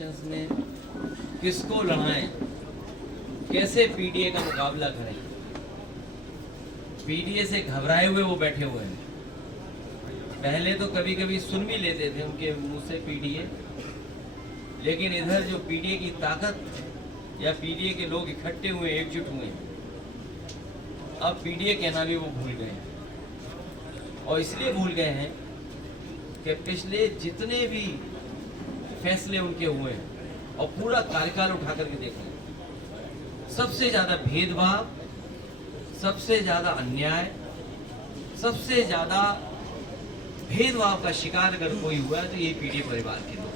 Elections में किसको लड़ाएं, कैसे पीडीए का मुकाबला करें। पीडीए से घबराए हुए वो बैठे हुए हैं। पहले तो कभी कभी सुन भी लेते थे उनके मुंह से पीडीए, लेकिन इधर जो पीडीए की ताकत या पीडीए के लोग इकट्ठे हुए, एकजुट हुए, अब पीडीए कहना भी वो भूल गए हैं। और इसलिए भूल गए हैं कि पिछले जितने भी फैसले उनके हुए हैं और पूरा कार्यकाल उठा करके देखें, सबसे ज्यादा भेदभाव, सबसे ज्यादा अन्याय, सबसे ज्यादा भेदभाव का शिकार अगर कोई हुआ है तो ये पीडीए परिवार के लोग।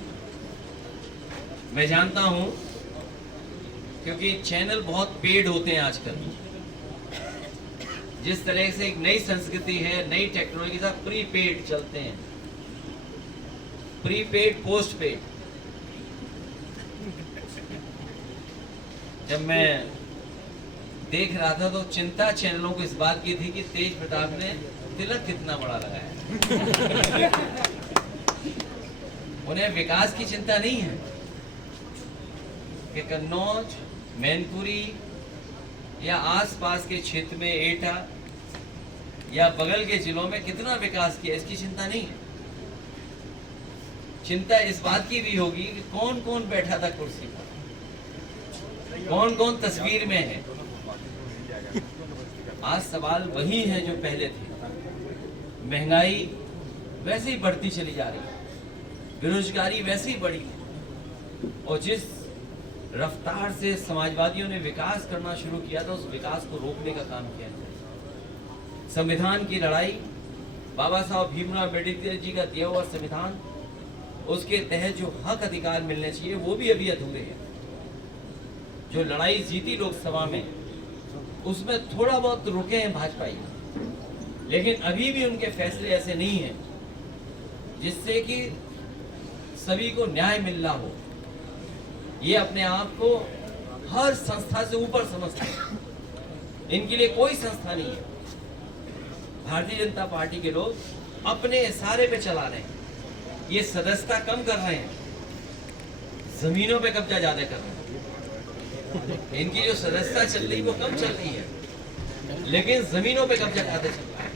मैं जानता हूं क्योंकि चैनल बहुत पेड होते हैं आजकल। जिस तरह से एक नई संस्कृति है, नई टेक्नोलॉजी के साथ प्रीपेड चलते हैं, प्रीपेड पोस्ट पेड। जब मैं देख रहा था तो चिंता चैनलों को इस बात की थी कि तेज प्रताप ने तिलक कितना बड़ा लगाया। उन्हें विकास की चिंता नहीं है कि कन्नौज, मैनपुरी या आसपास के क्षेत्र में एटा या बगल के जिलों में कितना विकास किया, इसकी चिंता नहीं है। चिंता इस बात की भी होगी कि कौन कौन बैठा था कुर्सी पर, कौन कौन तस्वीर में है। आज सवाल वही है जो पहले थे। महंगाई वैसे ही बढ़ती चली जा रही है, बेरोजगारी वैसे ही बढ़ी है, और जिस रफ्तार से समाजवादियों ने विकास करना शुरू किया था, उस विकास को रोकने का काम किया है। संविधान की लड़ाई, बाबा साहब भीमराव अम्बेडकर जी का दिया हुआ संविधान, उसके तहत जो हक अधिकार मिलने चाहिए वो भी अभी अधूरे हैं। जो लड़ाई जीती लोकसभा में, उसमें थोड़ा बहुत रुके हैं भाजपाई, लेकिन अभी भी उनके फैसले ऐसे नहीं हैं जिससे कि सभी को न्याय मिल रहा हो। ये अपने आप को हर संस्था से ऊपर समझते हैं, इनके लिए कोई संस्था नहीं है। भारतीय जनता पार्टी के लोग अपने इशारे पे चला रहे हैं। ये सदस्यता कम कर रहे हैं, जमीनों पे कब्जा ज्यादा कर रहे हैं। इनकी जो सदस्यता चल रही वो कम चल रही है, लेकिन जमीनों पे कब्जा ज्यादा चल रहा है।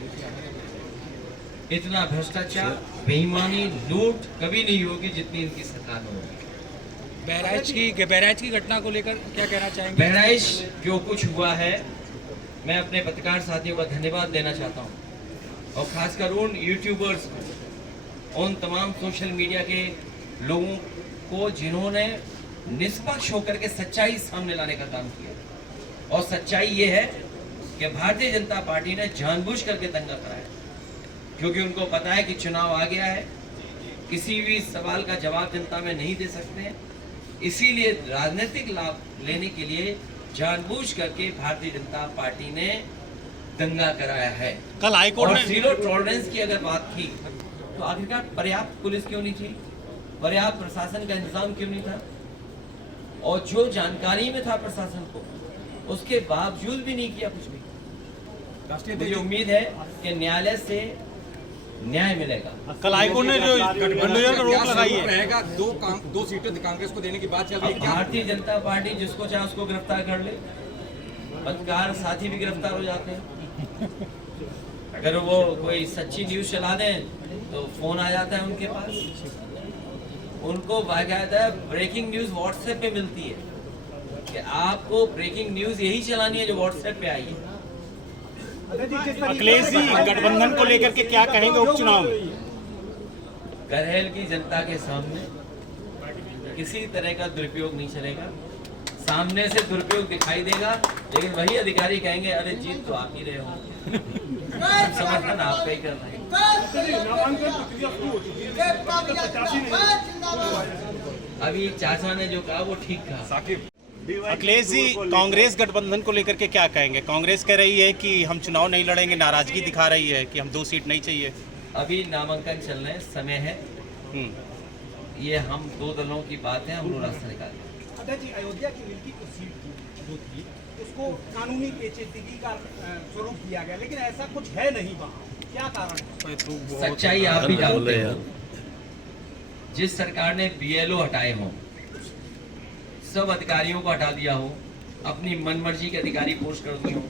इतना भ्रष्टाचार, बेईमानी, लूट कभी नहीं होगी जितनी इनकी सरकार में होगी। बहराइच की घटना को लेकर क्या कहना चाहेंगे? बहराइच जो कुछ हुआ है, मैं अपने पत्रकार साथियों का धन्यवाद देना चाहता हूँ, और खासकर उन यूट्यूबर्स को, उन तमाम सोशल मीडिया के लोगों को जिन्होंने निष्पक्ष होकर के सच्चाई सामने लाने का काम किया। और सच्चाई ये है कि भारतीय जनता पार्टी ने जानबूझ करके दंगा कराया, क्योंकि उनको पता है कि चुनाव आ गया है, किसी भी सवाल का जवाब जनता में नहीं दे सकते, इसीलिए राजनीतिक लाभ लेने के लिए जानबूझ करके भारतीय जनता पार्टी ने दंगा कराया है। कल हाईकोर्ट और ने जीरो टॉलरेंस की अगर बात की तो आखिरकार पर्याप्त पुलिस क्यों नहीं थी, पर्याप्त प्रशासन का इंतजाम क्यों नहीं था, और जो जानकारी में था प्रशासन को, उसके बावजूद भी नहीं किया कुछ भी। मुझे उम्मीद है कि न्यायालय से न्याय मिलेगा। कल हाईकोर्ट ने जो गठबंधन पर रोक लगाई है, रहेगा, दो सीटें कांग्रेस को देने की बात चल रही है। भारतीय जनता पार्टी जिसको चाहे उसको गिरफ्तार कर ले, पत्रकार साथी भी गिरफ्तार हो जाते हैं। अगर वो कोई सच्ची न्यूज चला दें तो फोन आ जाता है उनके पास। उनको बाकायदा ब्रेकिंग न्यूज व्हाट्सएप पे मिलती है कि आपको ब्रेकिंग न्यूज यही चलानी है जो व्हाट्सएप पे आई है। अखिलेश जी गठबंधन को लेकर के क्या कहेंगे उपचुनाव में? करहल की जनता के सामने किसी तरह का दुरुपयोग नहीं चलेगा। सामने से दुरुपयोग दिखाई देगा, लेकिन वही अधिकारी कहेंगे अरे जीत तो आप ही रहे हो, समर्थन आपका ही करना है। अभी चाचा ने जो कहा वो ठीक कहा। अखिलेश जी कांग्रेस गठबंधन को लेकर के क्या कहेंगे? कांग्रेस कह रही है कि हम चुनाव नहीं लड़ेंगे, नाराजगी दिखा रही है कि हम 2 सीट नहीं चाहिए। अभी नामांकन चल रहे हैं, समय है, ये हम 2 दलों की बात है, हम लोग रास्ता निकालेंगे। जी अयोध्या की मिल्की को सीट जो थी उसको कानूनी पेचीदगी का स्वरूप दिया गया, लेकिन ऐसा कुछ है नहीं वहाँ, क्या कारण है? सच्चाई आप भी जानते हो। जिस सरकार ने बीएलओ हटाए हों, सब अधिकारियों को हटा दिया हो, अपनी मनमर्जी के अधिकारी पोस्ट कर दिए हो।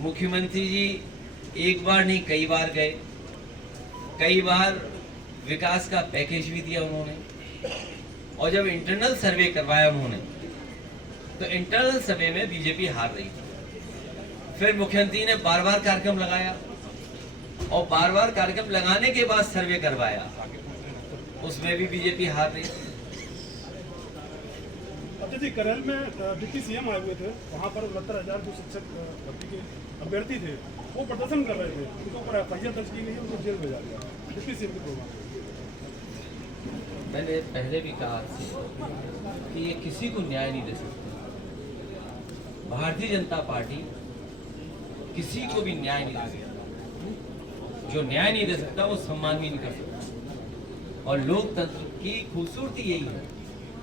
मुख्यमंत्री जी एक बार नहीं कई बार गए, कई बार विकास का पैकेज भी दिया उन्होंने, और जब इंटरनल सर्वे करवाया उन्होंने तो इंटरनल सर्वे में बीजेपी हार रही थी। फिर मुख्यमंत्री ने बार बार कार्यक्रम लगाया और बार बार कार्यक्रम लगाने के बाद सर्वे करवाया, उसमें भी बीजेपी हार रही थी। अच्छा जी, करेल में डिप्टी सीएम आए हुए थे, वहाँ पर 69,000 जो शिक्षक भर्ती के अभ्यर्थी थे वो प्रदर्शन कर रहे थे, उनके ऊपर एफआईआर दर्ज की गई है, उनको जेल भेजा गया डिप्टी सीएम के प्रोग्राम। मैंने पहले भी कहा कि ये किसी को न्याय नहीं दे सकते। भारतीय जनता पार्टी किसी को भी न्याय नहीं दे सकती। जो न्याय नहीं दे सकता वो सम्मान भी नहीं कर सकता। और लोकतंत्र की खूबसूरती यही है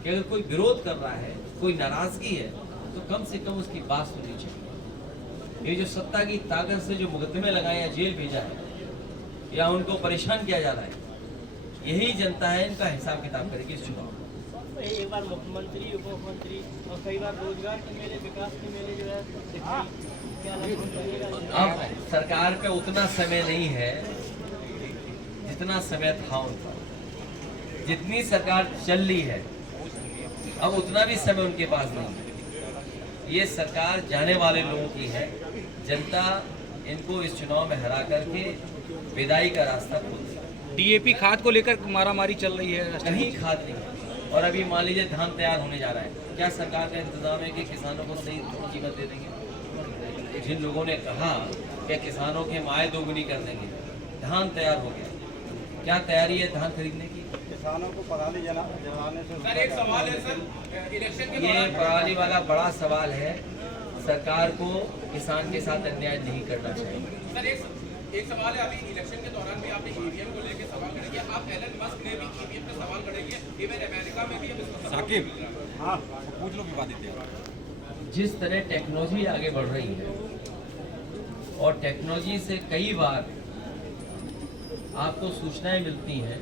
कि अगर कोई विरोध कर रहा है, कोई नाराजगी है, तो कम से कम उसकी बात सुननी चाहिए। ये जो सत्ता की ताकत से जो मुकदमे लगाए या जेल भेजा है या उनको परेशान किया जा रहा है, यही जनता है इनका हिसाब किताब करेगी इस चुनाव में। एक बार मुख्यमंत्री, उप मुख्यमंत्री और कई बार रोजगार के मेले, विकास के मेले जो है क्या लगेगा? अब सरकार पे उतना समय नहीं है जितना समय था उनका। जितनी सरकार चल रही है अब उतना भी समय उनके पास नहीं है। ये सरकार जाने वाले लोगों की है। जनता इनको इस चुनाव में हरा करके विदाई का रास्ता खोल देगी। डीएपी खाद को लेकर मारामारी चल रही है, कहीं खाद नहीं है। और अभी मान लीजिए धान तैयार होने जा रहा है, क्या सरकार का इंतजाम है कि किसानों को सही कीमत दे देंगे? जिन लोगों ने कहा कि किसानों की आय दोगुनी कर देंगे, धान तैयार हो गया, क्या तैयारी है धान खरीदने की? किसानों को पराली जलाने से सर एक सवाल है सर, इलेक्शन के ये पराली वाला बड़ा सवाल है। सरकार को किसान के साथ अन्याय नहीं करना चाहिए। सर एक सवाल है, अभी इलेक्शन के दौरान भी आपने ईवीएम को लेकर सवाल खड़े किया, आप एलन मस्क ने भी ईवीएम पे सवाल खड़े किए, इवन अमेरिका में भी अब इसको साकिब पूछ लो विवादित। जिस तरह टेक्नोलॉजी आगे बढ़ रही है और टेक्नोलॉजी से कई बार आपको सूचनाएं मिलती हैं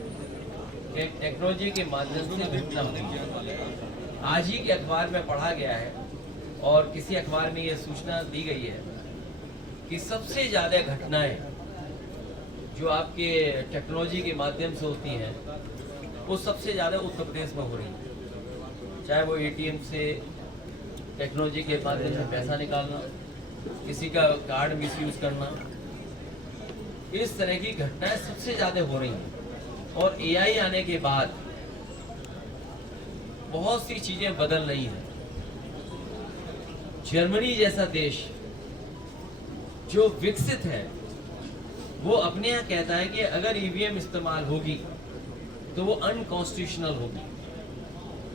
कि टेक्नोलॉजी के माध्यम से घटना हुई है। आज ही के अखबार में पढ़ा गया है और किसी अखबार में ये सूचना दी गई है कि सबसे ज़्यादा घटनाएं जो आपके टेक्नोलॉजी के माध्यम से होती हैं वो सबसे ज़्यादा उत्तर प्रदेश में हो रही है। चाहे वो एटीएम से टेक्नोलॉजी के माध्यम से पैसा निकालना, किसी का कार्ड मिसयूज करना, इस तरह की घटनाएं सबसे ज़्यादा हो रही हैं। और एआई आने के बाद बहुत सी चीज़ें बदल रही हैं। जर्मनी जैसा देश जो विकसित है वो अपने यहाँ कहता है कि अगर ईवीएम इस्तेमाल होगी तो वो अनकॉन्स्टिट्यूशनल होगी।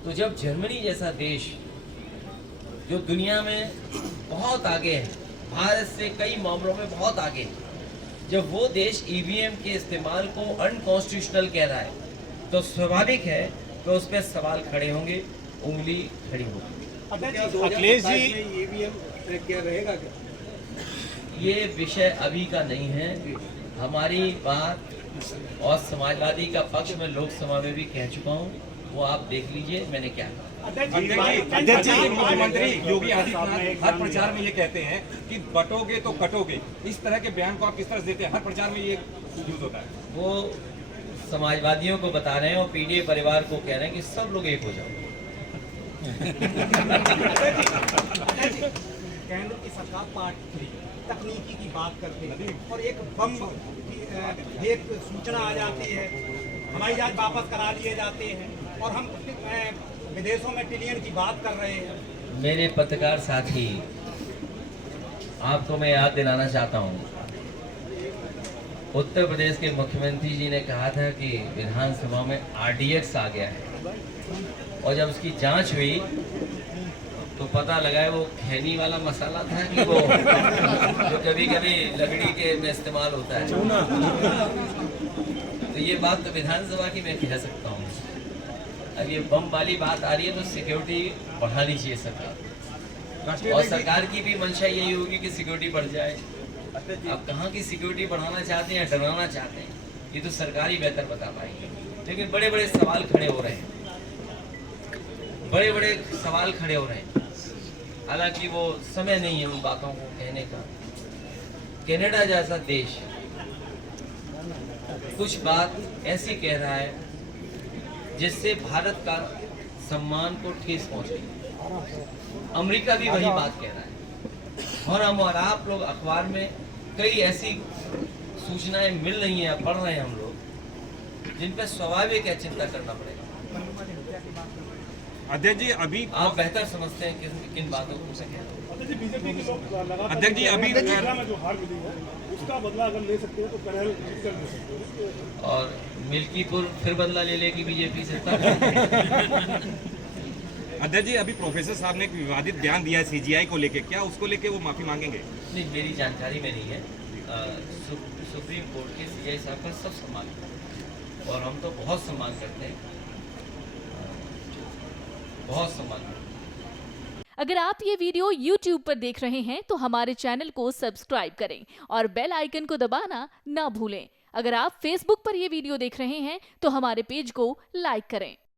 तो जब जर्मनी जैसा देश जो दुनिया में बहुत आगे है, भारत से कई मामलों में बहुत आगे है, जब वो देश ईवीएम के इस्तेमाल को अनकॉन्स्टिट्यूशनल कह रहा है तो स्वाभाविक है कि उस पर सवाल खड़े होंगे, उंगली खड़ी होगी। अखिलेश जी ईवीएम क्या रहेगा क्या? ये विषय अभी का नहीं है। हमारी बात और समाजवादी का पक्ष में लोकसभा में भी कह चुका हूँ, वो आप देख लीजिए मैंने क्या कहा। अध्यक्ष जी, मुख्यमंत्री योगी आदित्यनाथ हर प्रचार में ये कहते हैं कि बटोगे तो कटोगे, इस तरह के बयान को आप किस तरह से देते हैं? हर प्रचार में ये यूज होता है। वो समाजवादियों को बता रहे हैं और पीडीए परिवार को कह रहे हैं कि सब लोग एक हो जाओ। केंद्र की सरकार पार्ट 3 तकनीकी की बात करते हैं और एक बम की एक सूचना आ जाती है, हवाई जहाज वापस करा लिए जाते हैं और हम विदेशों में ट्रिलियन की बात कर रहे हैं। मेरे पत्रकार साथी, आपको मैं याद दिलाना चाहता हूँ, उत्तर प्रदेश के मुख्यमंत्री जी ने कहा था कि विधानसभा में आरडीएक्स आ गया है और जब उसकी जांच हुई तो पता लगा है वो खैनी वाला मसाला था कि वो जो कभी कभी लकड़ी के में इस्तेमाल होता है। तो ये बात तो विधानसभा की मैं कह सकता हूँ। अब ये बम वाली बात आ रही है तो सिक्योरिटी बढ़ानी चाहिए सरकार, और सरकार की भी मंशा यही होगी कि सिक्योरिटी बढ़ जाए। अब कहाँ की सिक्योरिटी बढ़ाना चाहते हैं, डराना चाहते हैं, ये तो सरकार ही बेहतर बता पाएगी। लेकिन बड़े बड़े सवाल खड़े हो रहे हैं। बड़े बड़े सवाल खड़े हो रहे हैं, हालांकि वो समय नहीं है उन बातों को कहने का। कनाडा जैसा देश कुछ बात ऐसी कह रहा है जिससे भारत का सम्मान को ठेस पहुंच रही। अमेरिका भी वही बात कह रहा है और हम और आप लोग अखबार में कई ऐसी सूचनाएं मिल रही हैं, पढ़ रहे हैं हम लोग, जिन पर स्वाभाविक है चिंता करना पड़ेगा। अध्यक्ष जी अभी आप बेहतर समझते हैं किन बातों को से कहना। अध्यक्ष जी, बीजेपी के लोग लगातार अध्यक्ष जी, अभी त्रिपुरा में जो हार मिली है उसका बदला अगर ले सकते हो तो कन्हैया जीत कर ले सकते हो। और मिल्कीपुर फिर बदला ले लेगी बीजेपी से तब। अध्यक्ष जी अभी प्रोफेसर साहब ने एक विवादित बयान दिया है सीजीआई को लेके, क्या उसको लेके वो माफी मांगेंगे? नहीं, मेरी जानकारी में नहीं है। सुप्रीम कोर्ट के सीजीआई साहब का सब सम्मान है और हम तो बहुत सम्मान करते हैं, बहुत सम्मान करते हैं। अगर आप ये वीडियो YouTube पर देख रहे हैं तो हमारे चैनल को सब्सक्राइब करें और बेल आइकन को दबाना ना भूलें। अगर आप Facebook पर ये वीडियो देख रहे हैं तो हमारे पेज को लाइक करें।